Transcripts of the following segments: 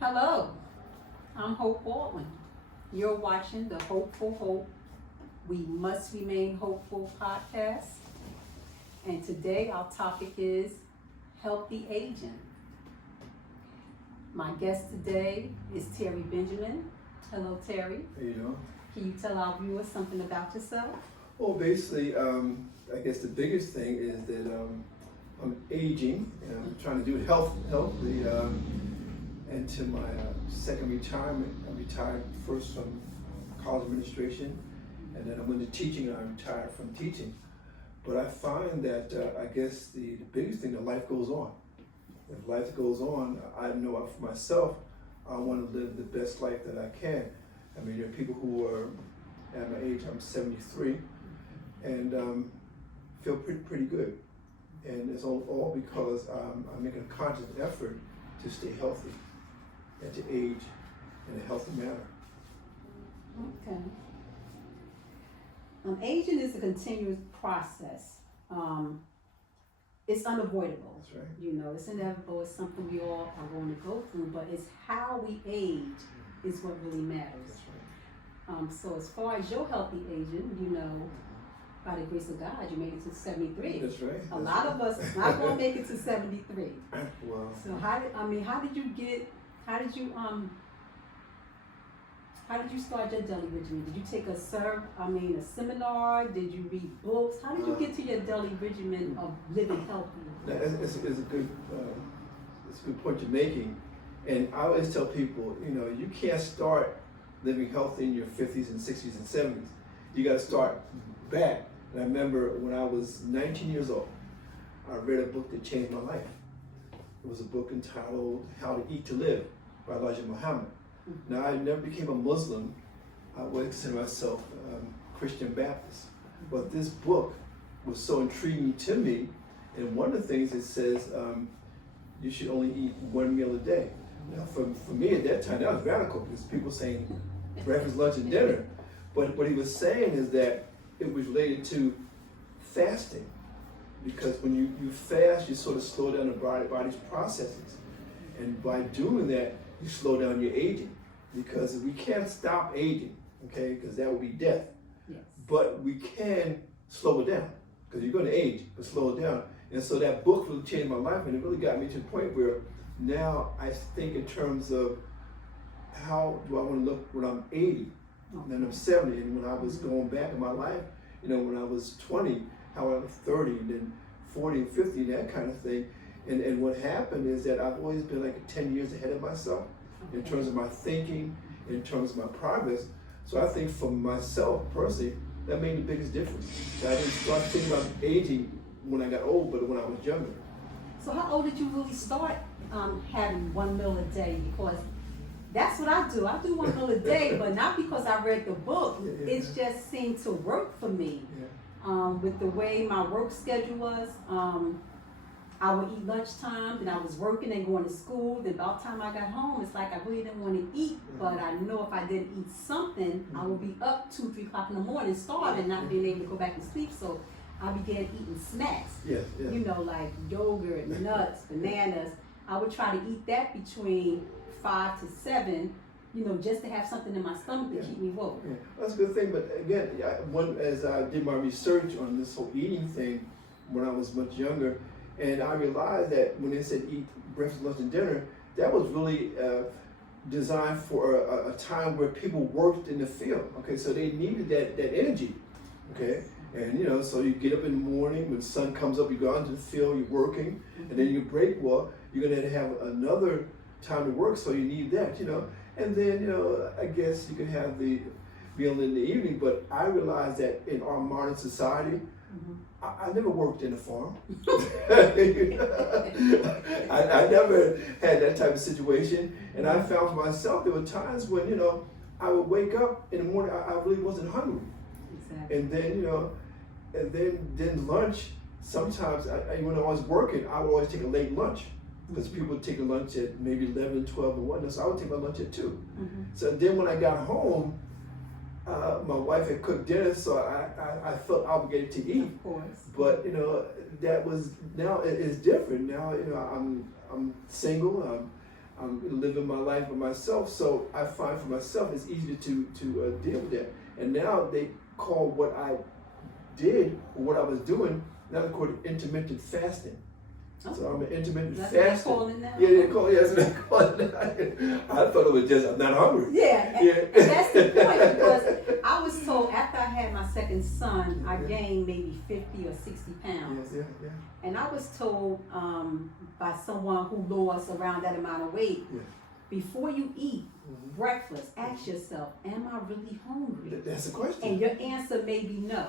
Hello, I'm Hope Baldwin. You're watching the Hopeful Hope We Must Remain Hopeful podcast. And today our topic is healthy aging. My guest today is Terry Benjamin. Hello, Terry. How you doing? Can you tell our viewers something about yourself? Well, basically, I guess the biggest thing is that I'm aging and I'm trying to do it healthily. Into my second retirement, I retired first from college administration, and then I went to teaching, and I retired from teaching. But I find that I guess the biggest thing, that life goes on. If life goes on, I know for myself, I want to live the best life that I can. I mean, there are people who are at my age, I'm 73, and feel pretty good. And it's all because I'm making a conscious effort to stay healthy and to age in a healthy manner. Okay. Aging is a continuous process. It's unavoidable. That's right. You know, it's inevitable. It's something we all are going to go through, but it's how we age is what really matters. That's right. So as far as your healthy aging, you know, by the grace of God, you made it to 73. That's right. A lot of us are not going to make it to 73. Well, So how did you start your daily regimen? Did you take a seminar? Did you read books? How did you get to your daily regimen of living healthy? it's a good point you're making. And I always tell people, you know, you can't start living healthy in your 50s and 60s and 70s. You got to start back. And I remember when I was 19 years old, I read a book that changed my life. It was a book entitled How to Eat to Live by Elijah Muhammad. Now, I never became a Muslim. I would consider myself Christian Baptist. But this book was so intriguing to me. And one of the things it says, you should only eat one meal a day. Now, for me at that time, that was radical because people saying breakfast, lunch, and dinner. But what he was saying is that it was related to fasting. Because when you fast, you sort of slow down the body's processes. And by doing that, you slow down your aging. Because we can't stop aging, okay, because that would be death. Yes. But we can slow it down, because you're going to age, but slow it down. And so that book really changed my life, and it really got me to the point where now I think in terms of how do I want to look when I'm 80, and then I'm 70, and when I was going back in my life, you know, when I was 20, how I was 30, and then 40 and 50, that kind of thing. And what happened is that I've always been like 10 years ahead of myself in terms of my thinking, in terms of my progress. So I think for myself personally, that made the biggest difference. I didn't start thinking about aging when I got old, but when I was younger. So how old did you really start having one meal a day? Because that's what I do. I do one meal a day, but not because I read the book. Yeah. It just seemed to work for me. Yeah. With the way my work schedule was. I would eat lunchtime, then I was working and going to school. Then about the time I got home, it's like I really didn't want to eat, but I know if I didn't eat something, I would be up 2, 3 o'clock in the morning, starving, not being able to go back to sleep. So I began eating snacks. Yeah. You know, like yogurt, nuts, bananas. I would try to eat that between 5 to 7, you know, just to have something in my stomach to keep me woke. Yeah. That's a good thing, but again, as I did my research on this whole eating thing when I was much younger, and I realized that when they said eat breakfast, lunch, and dinner, that was really designed for a time where people worked in the field. Okay, so they needed that energy. Okay, and you know, so you get up in the morning when the sun comes up, you go out into the field, you're working, and then you break. Well, you're gonna have another time to work, so you need that. You know, and then you know, I guess you can have the meal in the evening. But I realized that in our modern society. I never worked in a farm. I never had that type of situation. And I found for myself, there were times when, you know, I would wake up in the morning, I really wasn't hungry. Exactly. And then, you know, and then lunch, sometimes, when I was working, I would always take a late lunch. Because people would take a lunch at maybe 11, 12, and 1. So I would take my lunch at 2. So then when I got home, my wife had cooked dinner, so I felt obligated to eat. Of course. But you know, that was now it's different. Now you know I'm single. I'm living my life by myself, so I find for myself it's easier to deal with that. And now they call what I did or what I was doing now they call it intermittent fasting. Oh. So I'm an intermittent That's fasting. what they call it now? Yeah, that's what they call it now. I thought it was just I'm not hungry. Yeah, Yeah. and that's the point, because I was told after I had my second son, I gained maybe 50 or 60 pounds. Yeah. And I was told by someone who lost around that amount of weight, Yeah. before you eat breakfast, ask yourself, am I really hungry? That's the question. And your answer may be no.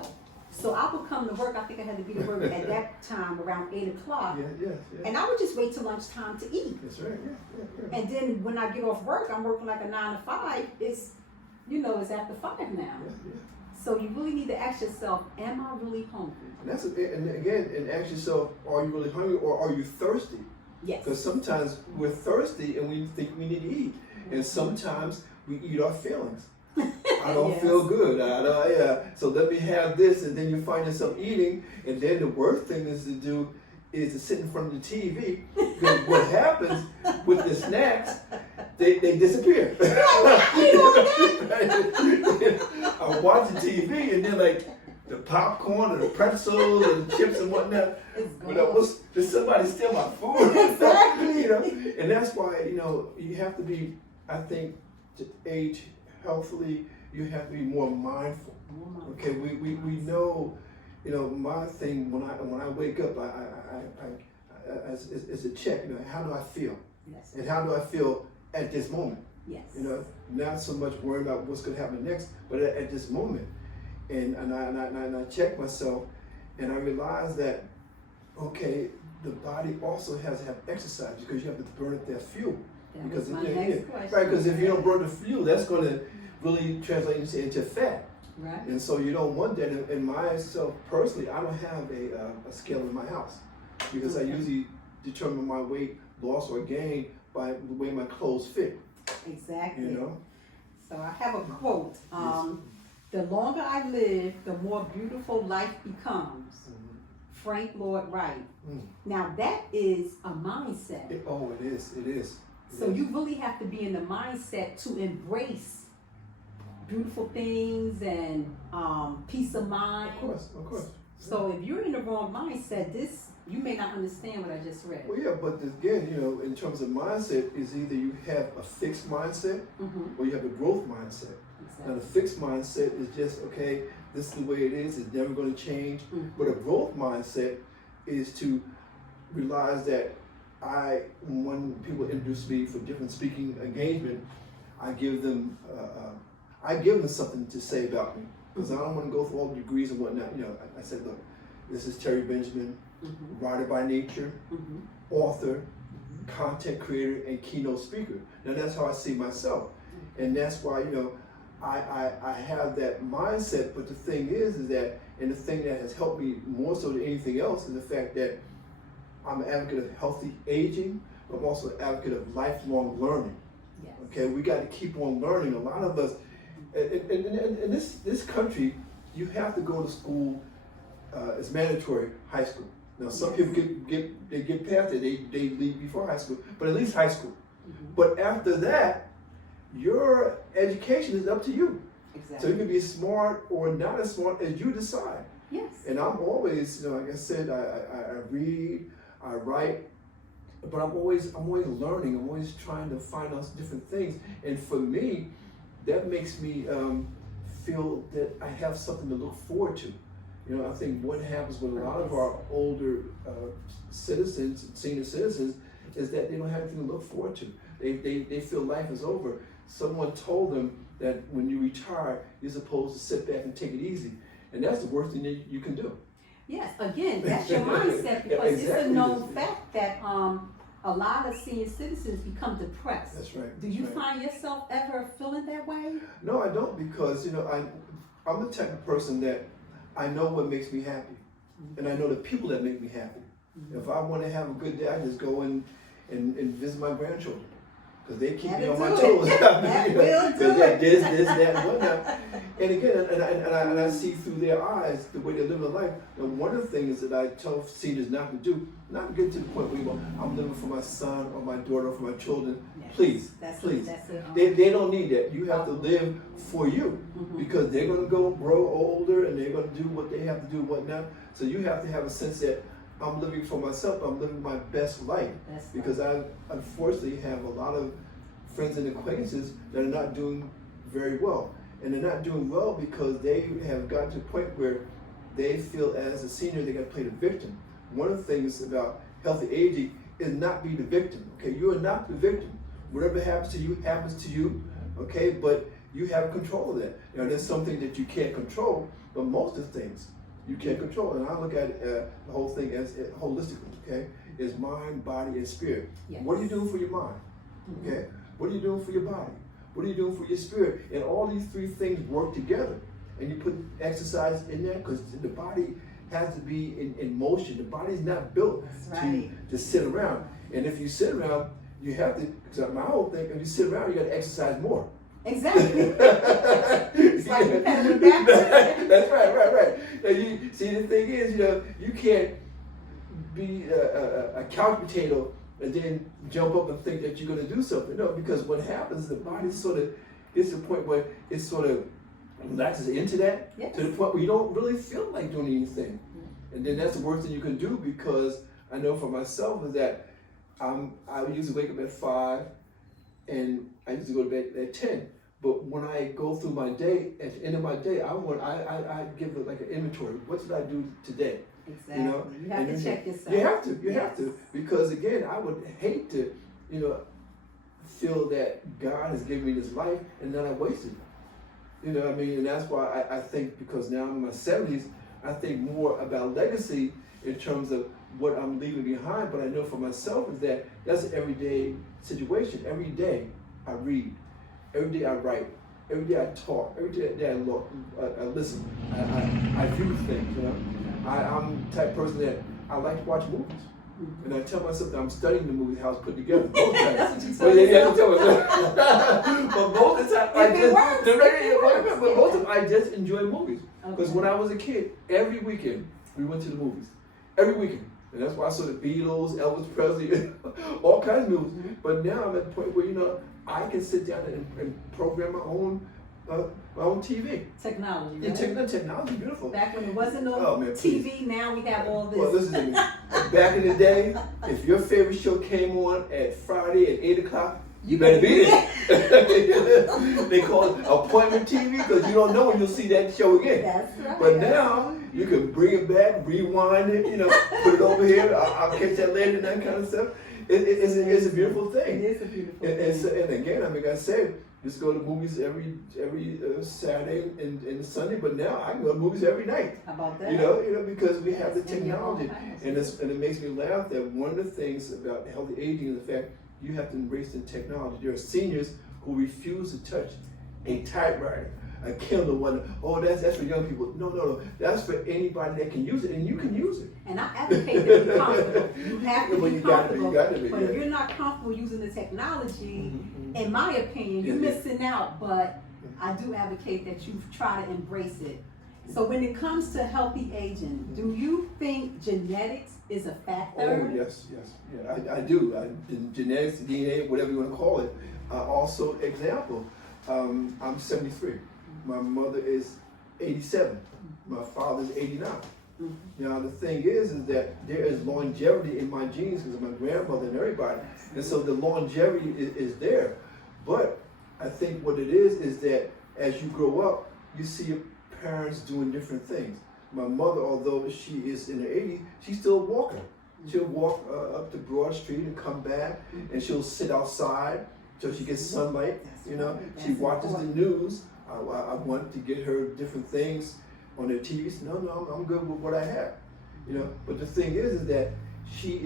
So I would come to work, I think I had to be to work at that time around 8 o'clock. Yeah. And I would just wait till lunchtime to eat. That's right, yeah. And then when I get off work, I'm working like a 9 to 5. It's after 5 now. Yeah. So you really need to ask yourself, am I really hungry? And ask yourself, are you really hungry or are you thirsty? Yes. Because sometimes we're thirsty and we think we need to eat. And sometimes we eat our feelings. I don't Yes. feel good. So let me have this, and then you find yourself eating, and then the worst thing is to sit in front of the TV. Because what happens with the snacks, they disappear. I'm watching TV, and then like the popcorn or the pretzels or the chips and whatnot. Did somebody steal my food? Exactly. And that's why you have to be. I think to age healthily, you have to be more mindful. Okay, we know, my thing when I wake up, I as a check, how do I feel? Yes. And how do I feel at this moment? Yes. Not so much worrying about what's going to happen next, but at this moment. And I check myself, and I realize that, okay, the body also has to have exercise because you have to burn up that fuel. That was my next question. Right, because if you don't burn the fuel, that's going to really translate into fat. Right. And so you don't want that. And myself personally, I don't have a scale in my house because I usually determine my weight loss or gain by the way my clothes fit. Exactly. So I have a quote. The longer I live, the more beautiful life becomes. Frank Lloyd Wright. Now that is a mindset. It is. So you really have to be in the mindset to embrace beautiful things and peace of mind. Of course. So if you're in the wrong mindset, you may not understand what I just read. Well, yeah, but again, in terms of mindset, is either you have a fixed mindset or you have a growth mindset. Exactly. Now, the fixed mindset is just, okay, this is the way it is, it's never going to change. But a growth mindset is to realize that when people introduce me for different speaking engagement, I give them something to say about me. Because I don't want to go through all the degrees and whatnot. I said, look, this is Terry Benjamin, writer by nature, author, content creator, and keynote speaker. Now that's how I see myself. And that's why, I have that mindset, but the thing is that, and the thing that has helped me more so than anything else is the fact that I'm an advocate of healthy aging, but I'm also an advocate of lifelong learning. Yes. Okay, we got to keep on learning. A lot of us, in this country, you have to go to school. It's mandatory, high school. Now some people get past it, they leave before high school, but at least high school. But after that, your education is up to you. Exactly. So you can be smart or not as smart as you decide. Yes. And I'm always, like I said, I read, I write, but I'm always learning. I'm always trying to find out different things. And for me, that makes me feel that I have something to look forward to. I think what happens with a lot of our older citizens, senior citizens, is that they don't have anything to look forward to. They feel life is over. Someone told them that when you retire, you're supposed to sit back and take it easy. And that's the worst thing that you can do. Yes, again, that's your mindset, because it's a known fact that a lot of senior citizens become depressed. That's right. Do you find yourself ever feeling that way? No, I don't, because I'm the type of person that I know what makes me happy, and I know the people that make me happy. If I want to have a good day, I just go and visit my grandchildren, because they keep me That'll on my do it. toes. That will do it. This, that, and whatnot. And again, and I see through their eyes the way they're living life. And one of the things that I tell seniors not to do, not to get to the point where you go, I'm living for my son or my daughter or for my children. Yes. Please, That's please. it. They don't need that. You have to live for you, because they're going to grow older and they're going to do what they have to do, whatnot. So you have to have a sense that I'm living for myself. I'm living my best life, because I unfortunately have a lot of friends and acquaintances that are not doing very well. And they're not doing well because they have gotten to a point where they feel as a senior they got to play the victim. One of the things about healthy aging is not be the victim. Okay, you are not the victim. Whatever happens to you happens to you. Okay, but you have control of that. Now, there's something that you can't control, but most of the things you can't control. And I look at the whole thing as holistically. Okay, is mind, body, and spirit. Yes. What are you doing for your mind? Okay, what are you doing for your body? What are you doing for your spirit? And all these three things work together. And you put exercise in there, because the body has to be in motion. The body's not built to sit around. And if you sit around, you have to, because my whole thing, if you sit around, you got to exercise more. Exactly. It's like you're pedaling backwards. That's right. And you see, the thing is, you can't be a couch potato and then jump up and think that you're going to do something. No, because what happens, the body sort of gets to the point where it sort of relaxes into that, to the point where you don't really feel like doing anything. And then that's the worst thing you can do, because I know for myself is that I used to wake up at 5 and I used to go to bed at 10. But when I go through my day, at the end of my day, I give it like an inventory. What did I do today? Exactly. You have to check yourself. You have to. Because again, I would hate to, feel that God has given me this life and then I wasted it. And that's why I think, because now I'm in my 70s, I think more about legacy in terms of what I'm leaving behind. But I know for myself is that that's an everyday situation. Every day I read. Every day I write. Every day I talk. Every day I look. I listen. I view things. I'm the type of person that I like to watch movies. And I tell myself that I'm studying the movies, how it's put together. Both times. That's what you But most of the time, I just enjoy movies. Because when I was a kid, every weekend we went to the movies. Every weekend. And that's why I saw the Beatles, Elvis Presley, all kinds of movies. But now I'm at the point where I can sit down and program my own TV. Technology, Yeah, right? technology, beautiful. Back when there wasn't no TV, please. Now we have all this. Well, listen to me. Back in the day, if your favorite show came on at Friday at 8 o'clock, you better be there. They call it appointment TV, because you don't know when you'll see that show again. That's right. But now, you can bring it back, rewind it, put it over here, I'll catch that later, and that kind of stuff. It's a beautiful thing. It is a beautiful thing. And again, like I said, just go to movies every Saturday and Sunday, but now I can go to movies every night. How about that? Because we have the technology, and it makes me laugh that one of the things about healthy aging is the fact you have to embrace the technology. There are seniors who refuse to touch a typewriter, a Kindle one. Oh, that's for young people. No. That's for anybody that can use it, and you can use it. And I advocate that be comfortable. You have to be comfortable. You got to be. But if you're not comfortable using the technology, in my opinion, you're missing out. But I do advocate that you try to embrace it. So when it comes to healthy aging, do you think genetics is a factor? Oh, yes. Yeah, I do. Genetics, DNA, whatever you want to call it. Also, example, I'm 73. My mother is 87. My father's 89. Now, the thing is that there is longevity in my genes because of my grandmother and everybody. And so the longevity is there. But I think what it is that as you grow up, you see your parents doing different things. My mother, although she is in her 80s, she's still walking. She'll walk up to Broad Street and come back, and she'll sit outside till she gets sunlight. She watches the news. I want to get her different things on their TV. No, I'm good with what I have. But the thing is that she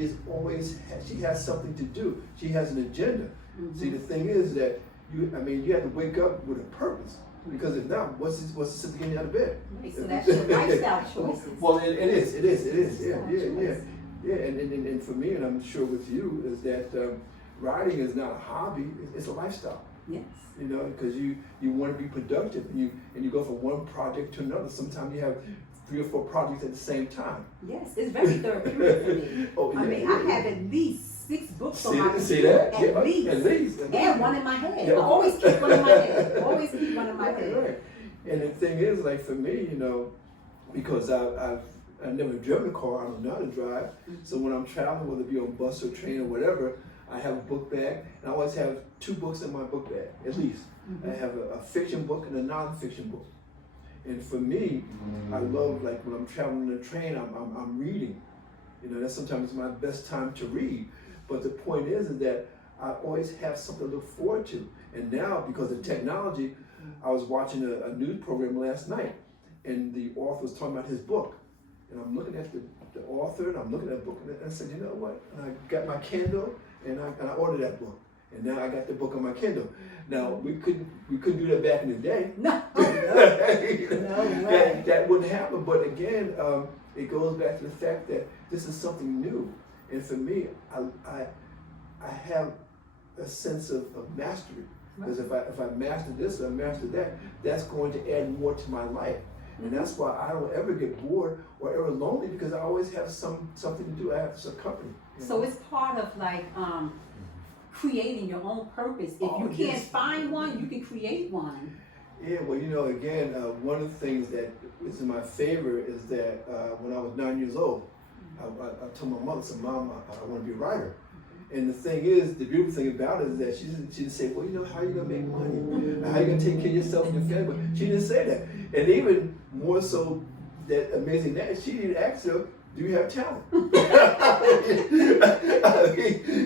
has something to do. She has an agenda. See, the thing is that you have to wake up with a purpose. Because if not, what's the sense of getting out of bed? Right, so that's your lifestyle choices. Well, it is. Yeah. And for me, and I'm sure with you, is that riding is not a hobby; it's a lifestyle. Yes. You know, because you want to be productive, and you go from one project to another. Sometimes you have 3 or 4 projects at the same time. Yes, it's very therapeutic for me. Oh, yeah, I mean, I have at least 6 books on my computer. See that? At least. At least. And one in my head. Yeah. I always keep one in my head. Always keep one in my head. Right. And the thing is, like for me, you know, because I've never driven a car, I don't know how to drive. So when I'm traveling, whether it be on bus or train or whatever, I have a book bag, and I always have 2 books in my book bag, at least. I have a fiction book and a non-fiction book. And for me, I love, like when I'm traveling on a train, I'm reading. You know, that's sometimes my best time to read. But the point is that I always have something to look forward to. And now, because of technology, I was watching a news program last night, and the author was talking about his book. And I'm looking at the author, and I'm looking at the book, and I said, you know what? And I got my Kindle, and I ordered that book. And now I got the book on my Kindle. Now, we couldn't do that back in the day. No. No way. That wouldn't happen. But again, it goes back to the fact that this is something new. And for me, I have a sense of mastery. Because if I master this or I master that, that's going to add more to my life. And that's why I don't ever get bored or ever lonely, because I always have something to do. I have some company. So it's part of like creating your own purpose. If you can't find one, you can create one. Yeah, well, you know, again, one of the things that is in my favor is that when I was 9 years old, I told my mother, I said, Mom, I want to be a writer. And the thing is, the beautiful thing about it is that she didn't say, well, you know, how are you going to make money? How are you going to take care of yourself and your family? She didn't say that. And even more so, that amazing that, she didn't ask her, do you have talent?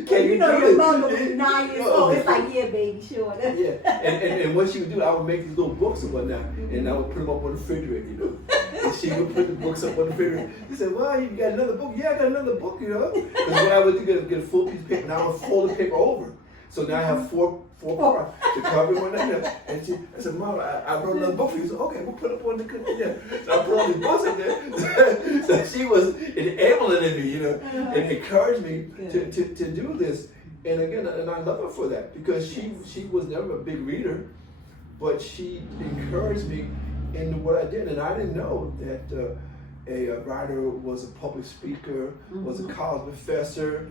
Can you know your mother was 9 years old. It's like, yeah, baby, sure. Yeah, and what she would do, I would make these little books and whatnot, and I would put them up on the refrigerator, you know. And she would put the books up on the refrigerator. She said, well, you got another book? Yeah, I got another book, you know. Because what I would do, get a full piece of paper, and I would fold the paper over. So now I have four parts to cover one another. And I said, Mom, I wrote another book for you. She said, okay, we'll put it up on the computer. So I put all these books in there. So she was enabling me, you know, and encouraged me to do this. And again, and I love her for that, because she was never a big reader, but she encouraged me in what I did. And I didn't know that a writer was a public speaker, was a college professor,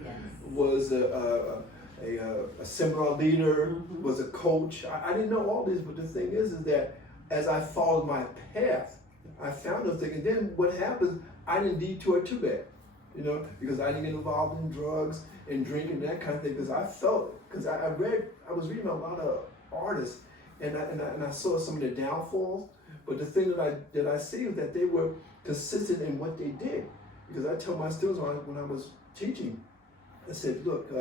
was a seminar leader, was a coach. I didn't know all this, but the thing is that as I followed my path, I found those things. And then what happens, I didn't detour too bad, you know, because I didn't get involved in drugs and drinking, that kind of thing, because I was reading a lot of artists, and I saw some of their downfalls, but the thing that I see is that they were consistent in what they did. Because I tell my students when I was teaching, I said, look,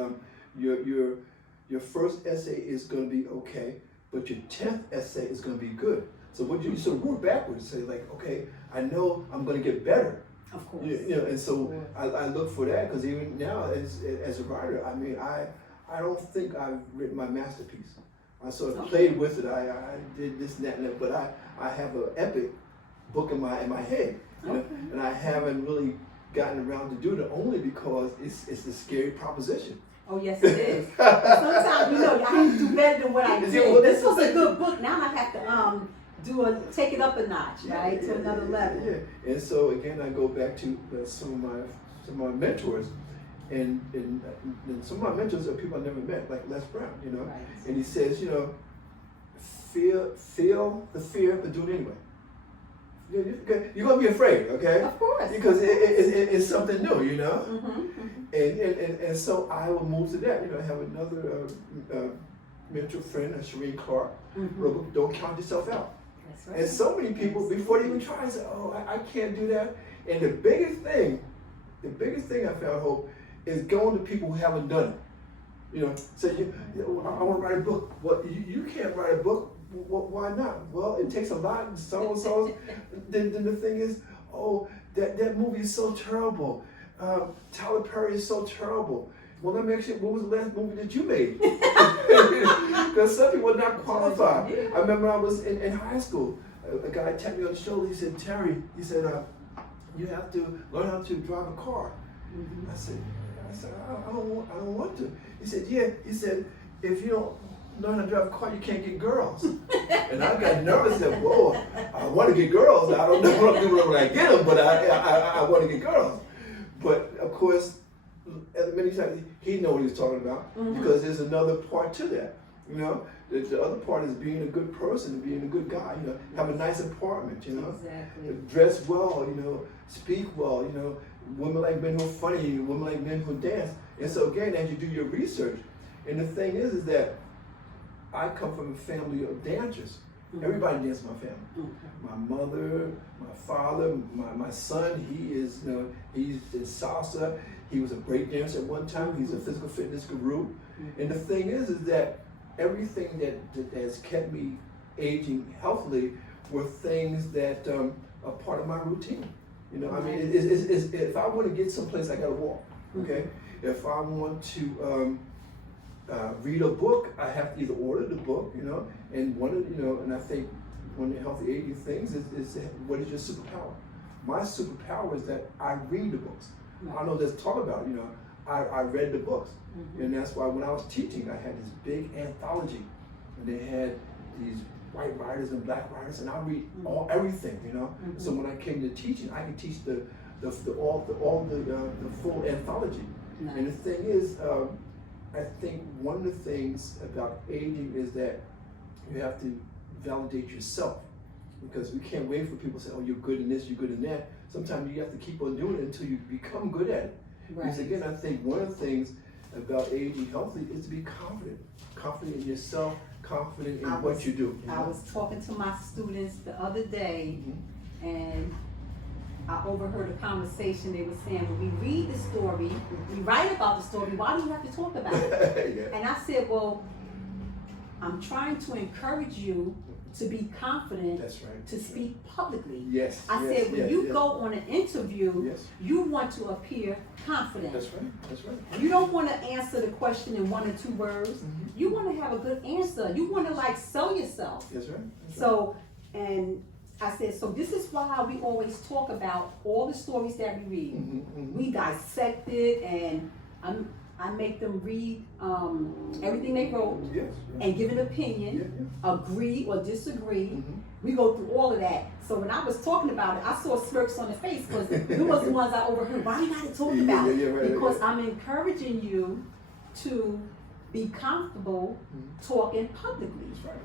your first essay is going to be okay, but your 10th essay is going to be good. So what you sort of work backwards, say like, okay, I know I'm going to get better. Of course. You know, and so I look for that, because even now as a writer, I mean, I don't think I've written my masterpiece. I sort of played with it. I did this and that, but I have an epic book in my head, you know, and I haven't really gotten around to do it, only because it's a scary proposition. Oh yes, it is. Sometimes, you know, I have to do better than what I did. This was a good book. Now I have to take it up a notch, right, to another level. Yeah, and so again, I go back to some of my mentors, and some of my mentors are people I never met, like Les Brown, you know. Right. And he says, you know, feel the fear, but do it anyway. You're gonna be afraid, okay? Of course. Because it's something new, you know. And so I will move to that. You know, I have another mentor friend, Shereen Clark, wrote a book, Don't Count Yourself Out. That's right. And so many people, before they even try, say, oh, I can't do that. And the biggest thing I found, Hope, is going to people who haven't done it. You know, say, I want to write a book. Well, you can't write a book. Well, why not? Well, it takes a lot, and so. Then the thing is, oh, that movie is so terrible. Tyler Perry is so terrible. Well, let me ask you, what was the last movie that you made? Because some people are not qualified. I remember I was in high school. A guy tapped me on the shoulder. He said, Terry, you have to learn how to drive a car. I said, I don't want to. He He said, yeah. He said, if you don't learn how to drive a car, you can't get girls. And I got nervous. Said, whoa, I want to get girls. I don't know what I'm doing when I get them, but I want to get girls. But of course, many times he knew what he was talking about, because there's another part to that. You know, the other part is being a good person, being a good guy. You know, have a nice apartment. You know, Exactly. dress well. You know, speak well. You know, women like men who are funny. Women like men who dance. And so again, as you do your research, and the thing is that I come from a family of dancers. Everybody dances in my family. My mother, my father, my son. He is, you know, he's in salsa. He was a break dancer at one time. He's a physical fitness guru. And the thing is that everything that has kept me aging healthily were things that are part of my routine. You know, I mean, it's, if I want to get someplace, I gotta walk. Okay, if I want to read a book, I have to either order the book, you know, and and I think one of the healthy aging things is what is your superpower? My superpower is that I read the books. I don't know, let's talk about it, you know. I read the books, and that's why when I was teaching, I had this big anthology, and they had these white writers and black writers, and I read everything, you know. So when I came to teaching, I could teach the full anthology. Nice. And the thing is, I think one of the things about aging is that you have to validate yourself, because we can't wait for people to say, oh, you're good in this, you're good in that. Sometimes you have to keep on doing it until you become good at it. Right. Because again, I think one of the things about aging healthy is to be confident in yourself, confident in what you do. You know? I was talking to my students the other day, and I overheard a conversation. They were saying, when we read the story, we write about the story, why do you have to talk about it? Yeah. And I said, well, I'm trying to encourage you to be confident. That's right. To speak publicly. Yes. I said, when you go on an interview, you want to appear confident. That's right. That's right. You don't want to answer the question in 1 or 2 words. You want to have a good answer. You want to like sell yourself. That's right. That's So, and I said, so this is why we always talk about all the stories that we read. We dissect it, and I make them read everything they wrote and give an opinion, agree or disagree. We go through all of that. So when I was talking about it, I saw smirks on the face, because it was the ones I overheard. Why do you got to talk about it? Because I'm encouraging you to be comfortable talking publicly. right.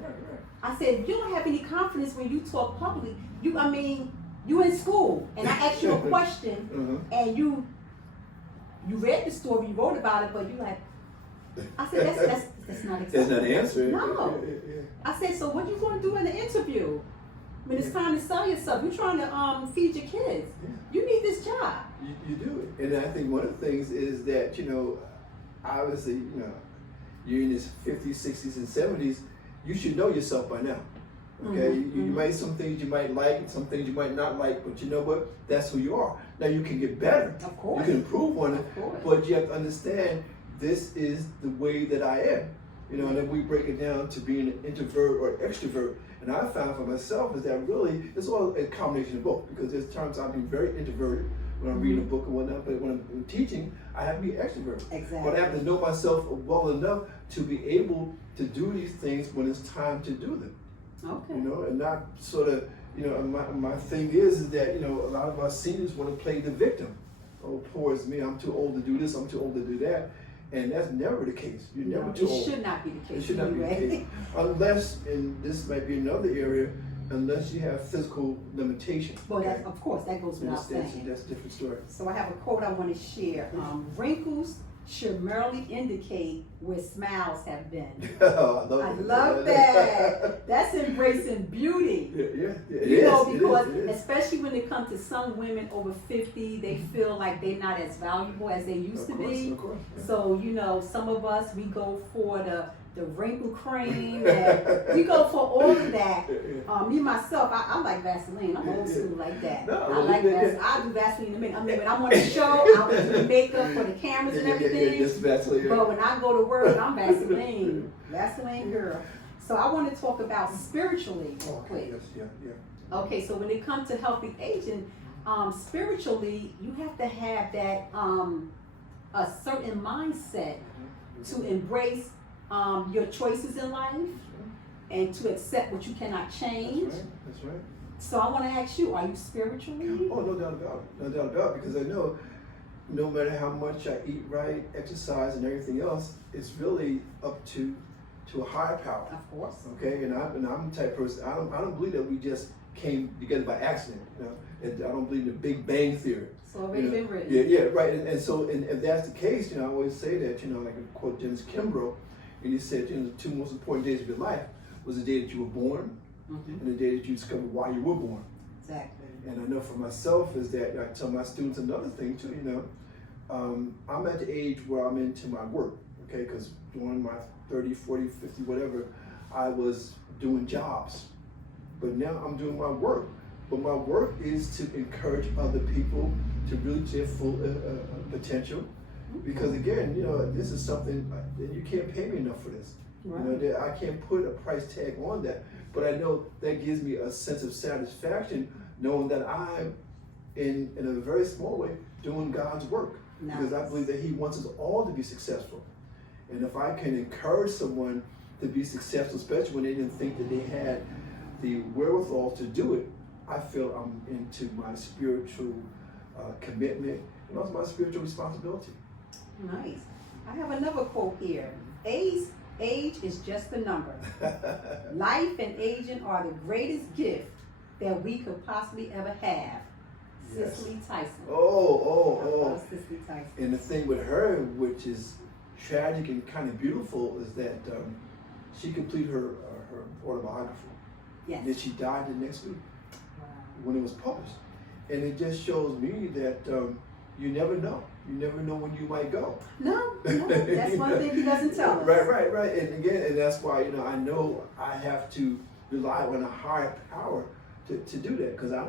I said, if you don't have any confidence when you talk publicly, you in school, and I asked you a question, and you read the story, you wrote about it, but you like, I said, that's not acceptable. That's not the answer. No. I said, so what you going to do in the interview? When it's time to sell yourself, you're trying to feed your kids. You need this job. You do it. And I think one of the things is that, you know, obviously, you know, you're in this 50s, 60s, and 70s, you should know yourself by now. Okay, you might, some things you might like, and some things you might not like, but you know what? That's who you are. Now you can get better. Of course. You can improve on it, Of course. but you have to understand this is the way that I am. You know, and then we break it down to being an introvert or extrovert. And I found for myself is that really it's all a combination of both, because there's times I'll be very introverted when I'm reading a book and whatnot, but when I'm teaching, I have to be extroverted. Exactly. But I have to know myself well enough to be able to do these things when it's time to do them. Okay. You know, and not sort of, you know, my thing is that, you know, a lot of our seniors want to play the victim. Oh, poor is me, I'm too old to do this, I'm too old to do that. And that's never the case. You're never too old. It should not be the case. It should not be the case. Unless, and this might be another area, unless you have physical limitations. Well, that, of course, that goes without saying. That's a different story. So I have a quote I want to share. Wrinkles should merely indicate where smiles have been. I love that. That's embracing beauty. You know, because especially when it comes to some women over 50, they feel like they're not as valuable as they used to be. Of course. So, you know, some of us, we go for the wrinkle cream, and we go for all of that. Me myself, I like Vaseline. I'm old school like that. I like Vaseline. I do Vaseline in a minute. I mean, when I'm on the show, I will do makeup for the cameras and everything. But when I go to work, I'm Vaseline. Vaseline girl. So I want to talk about spiritually real quick. Okay, so when it comes to healthy aging, spiritually, you have to have that a certain mindset to embrace your choices in life and to accept what you cannot change. That's right. So I want to ask you, are you spiritually? Oh, no doubt about it. No doubt about it. Because I know no matter how much I eat right, exercise, and everything else, it's really up to a higher power. Of course. Okay, and I'm the type of person. I don't believe that we just came together by accident. You know, and I don't believe in the Big Bang theory. It's already been written. Yeah, right. And so, if that's the case, I always say that. Like I quote James Kimbrough, and he said, the two most important days of your life was the day that you were born, and the day that you discovered why you were born. Exactly. And I know for myself is that I tell my students another thing too. I'm at the age where I'm into my work. Okay, because during my 30, 40, 50, whatever, I was doing jobs. But now I'm doing my work. But my work is to encourage other people to reach their full potential. Because again, this is something that you can't pay me enough for this. Right. That I can't put a price tag on that. But I know that gives me a sense of satisfaction knowing that I'm in a very small way doing God's work. Nice. Because I believe that He wants us all to be successful. And if I can encourage someone to be successful, especially when they didn't think that they had the wherewithal to do it, I feel I'm into my spiritual commitment and also my spiritual responsibility. Nice. I have another quote here. Age is just a number. Life and aging are the greatest gift that we could possibly ever have. Yes. Cicely Tyson. Oh. Cicely Tyson. And the thing with her, which is tragic and kind of beautiful, is that she completed her autobiography. Yes. And then she died the next week Wow. when it was published. And it just shows me that you never know. You never know when you might go. No, that's one thing he doesn't tell us. Right. And again, and that's why, I know I have to rely on a higher power to do that. Because I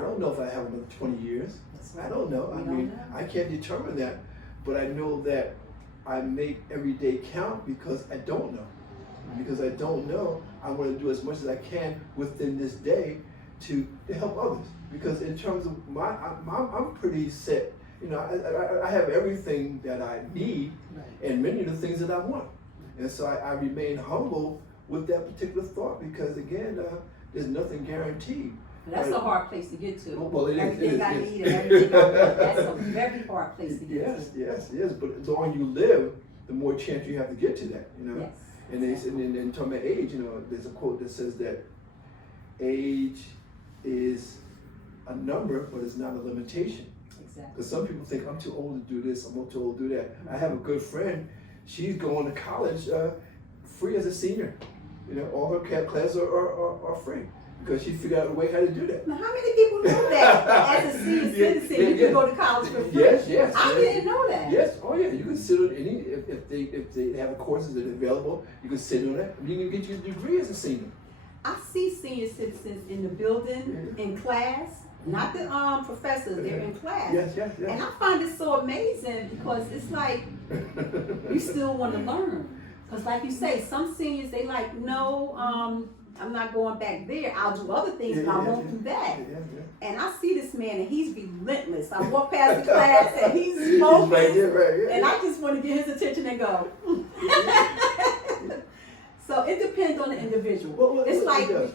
don't know if I have another 20 years. That's right. I don't know. We don't know. I can't determine that. But I know that I make every day count because I don't know. Because I don't know, I want to do as much as I can within this day to help others. Because in terms of I'm pretty set. I have everything that I need, Right. and many of the things that I want. And so I remain humble with that particular thought because again, there's nothing guaranteed. That's a hard place to get to. Well, it is. Everything I need and everything I want. That's a very hard place to get to. Yes. But the longer you live, the more chance you have to get to that. Yes. And they said, and talking about age, there's a quote that says that age is a number, but it's not a limitation. Exactly. Because some people think I'm too old to do this, I'm too old to do that. I have a good friend. She's going to college free as a senior. All her classes are free because she figured out a way how to do that. Now, how many people know that as a senior citizen you can go to college for free? Yes. I didn't know that. Yes, you can sit on any if they have courses that are available, you can sit on it. You can get your degree as a senior. I see senior citizens in the building, in class, not the professors, they're in class. Yes. And I find it so amazing because it's like you still want to learn. Because like you say, some seniors, they like, no, I'm not going back there. I'll do other things, but I won't do that. Yeah. And I see this man and he's relentless. I walk past the class and he's smoking. Right. And I just want to get his attention and go. So it depends on the individual. Well, it's it like does.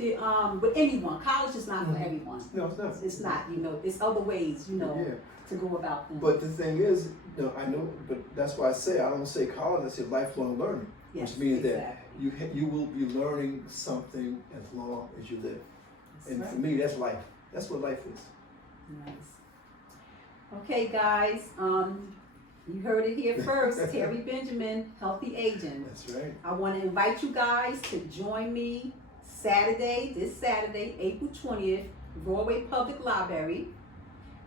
with anyone. College is not for everyone. No, it's not. It's not, it's other ways, to go about things. But the thing is, I know, but that's why I don't say college, I say lifelong learning. Yes, which means exactly. that you will be learning something as long as you live. That's And right. for me, that's life. That's what life is. Nice. Okay, guys, you heard it here first. Terry Benjamin, Healthy Aging. That's right. I want to invite you guys to join me this Saturday, April 20th, Broadway Public Library.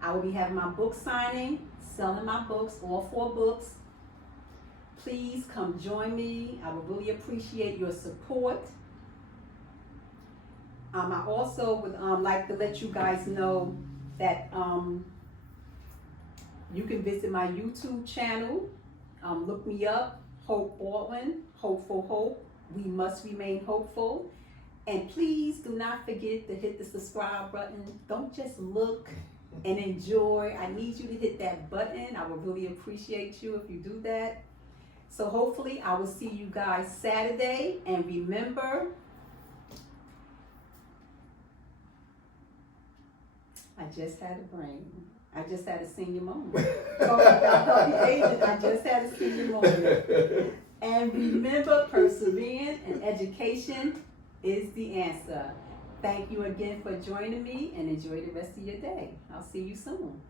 I will be having my book signing, selling my books, all 4 books. Please come join me. I would really appreciate your support. I also would like to let you guys know that you can visit my YouTube channel. Look me up, Hope Baldwin, Hope for Hope. We must remain hopeful. And please do not forget to hit the subscribe button. Don't just look and enjoy. I need you to hit that button. I would really appreciate you if you do that. So hopefully I will see you guys Saturday, and remember, I just had a senior moment. Talking about healthy aging, I just had a senior moment. And remember, persevering and education is the answer. Thank you again for joining me, and enjoy the rest of your day. I'll see you soon.